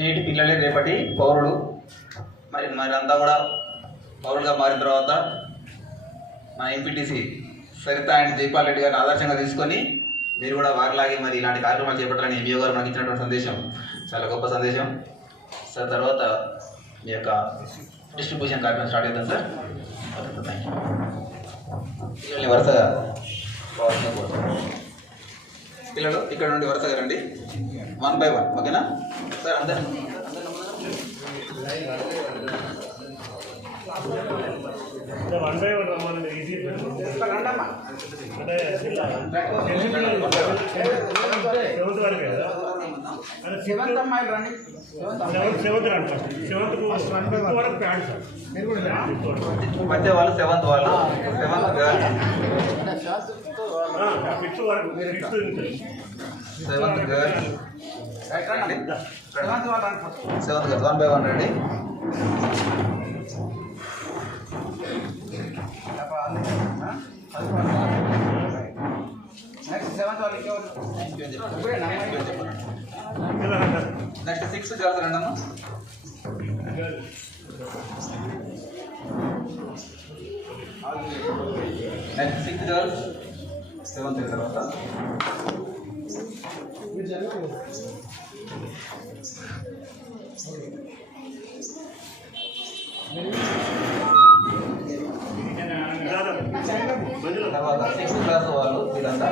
నేటి పిల్లలే రేపటి పౌరులు. మరి అంతా కూడా పౌరులుగా మారిన తర్వాత మన ఎంపీటీసీ సరిత అండ్ జైపాల్ రెడ్డి గారిని ఆదర్శంగా తీసుకొని మీరు కూడా వారిలాగే మరి ఇలాంటి కార్యక్రమాలు చేపట్టాలని ఎంఈఓ గారు మనకి ఇచ్చినటువంటి సందేశం చాలా గొప్ప సందేశం సార్. తర్వాత మీ యొక్క డిస్ట్రిబ్యూషన్ కార్యక్రమం స్టార్ట్ అవుతాం సార్. Okay, thank you. పిల్లల్ని వరుసగా పిల్లలు ఇక్కడ నుండి వరుసగా రండి, 1 by 1. ఓకేనా సార్? అందరు మధ్య వాళ్ళు 7th వాళ్ళు 7th గర్ల్ 1 by 1 రండి. నెక్స్ట్ 6 గర్ల్స్ రండి అమ్మా. నెక్స్ట్ 6 గర్ల్స్ 7th తర్వాత తర్వాత 6th క్లాస్ వాళ్ళు ఇదంతా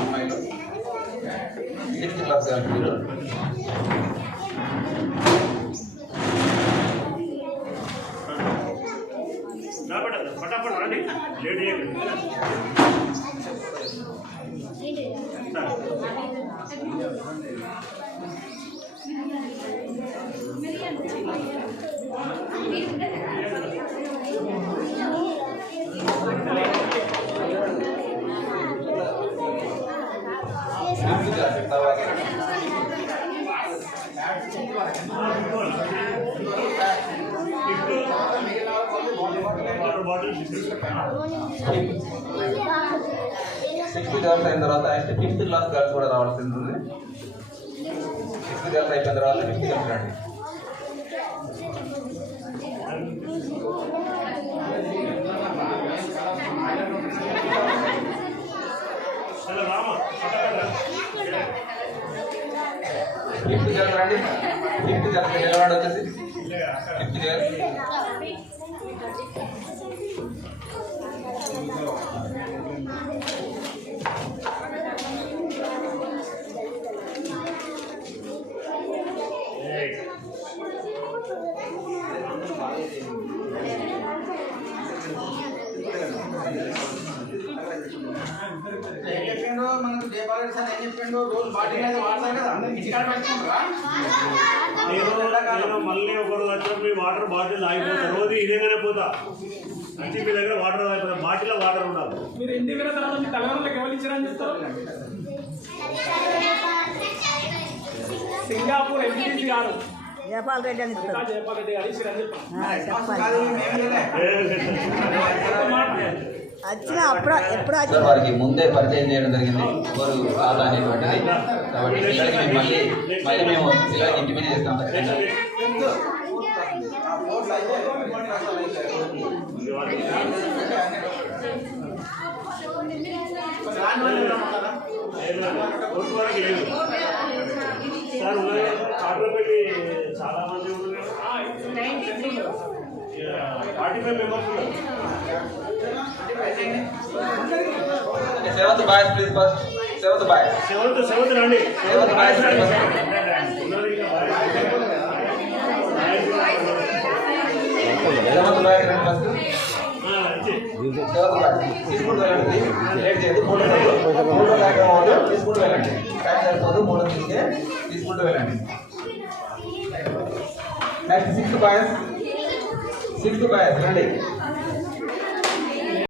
అమ్మాయిలు. 6th క్లాస్ వాళ్ళు మీరు फटाफट రండి, లేట్ చేయకండి. సిక్స్త్ గర్ల్స్ అయిన తర్వాత నెక్స్ట్ 5th క్లాస్ గర్ల్స్ కూడా రావాల్సి ఉంటుంది. 6th గర్ల్స్ అయిపోయిన తర్వాత 5th గర్ల్స్ రండి. ఫిఫ్త్ గర్ల్స్ రండి. 5th గర్ల్స్ నిలబడి వచ్చేసి 5th గర్ల్స్. మనకు జయపాల్ సార్ ఏం చెప్పిండు, రోజు బాటిల్ అయితే వాడతారు కదా, అందరికి ఇక్కడ పెట్టుకుంటారా? మళ్ళీ ఒకరోజు వచ్చినప్పుడు వాటర్ బాటిల్ ఆగిపోతారు. రోజు ఇదేగానే పోతా మంచి మీ దగ్గర వాటర్ ఆగిపోతా, బాటిల్లో వాటర్ ఉండాలి. మీరు ఇంటి వేరే తర్వాత మీ తల్లిదండ్రులకు ఎవరు ఇచ్చారని చెప్తారు? సింగాపూర్ ఎంపీటీసీ గారు జయపాల్ రెడ్డి అని జయపాల్ రెడ్డి గారు ఇచ్చారని చెప్పాలి. వారికి ముందే పరిచయం చేయడం జరిగింది ఎవరు కాదు అనేటువంటిది. కాబట్టి పిల్లలకి మళ్ళీ మేము పిల్లలకి ఇంటిమేట్ చేస్తాం. సార్ కాట్రపల్లి చాలా మంది ఉన్నారు, 45 మెంబర్స్ ఉన్నారు. 7th boys please first. 7th boys 7th రండి. 7th బాయ్స్ రండి ఫస్ట్. 7th బాయ్స్ రండి ఫస్ట్. 7th బాయ్స్ తీసుకుంటూ వెళ్ళండి. లేట్ చేయదు. 3 కార్యక్రమాలు తీసుకుంటూ వెళ్ళండి. టైం సరిపోదు. 3 తీసుకుంటూ వెళ్ళండి. నెక్స్ట్ 6th బాయ్స్ రండి.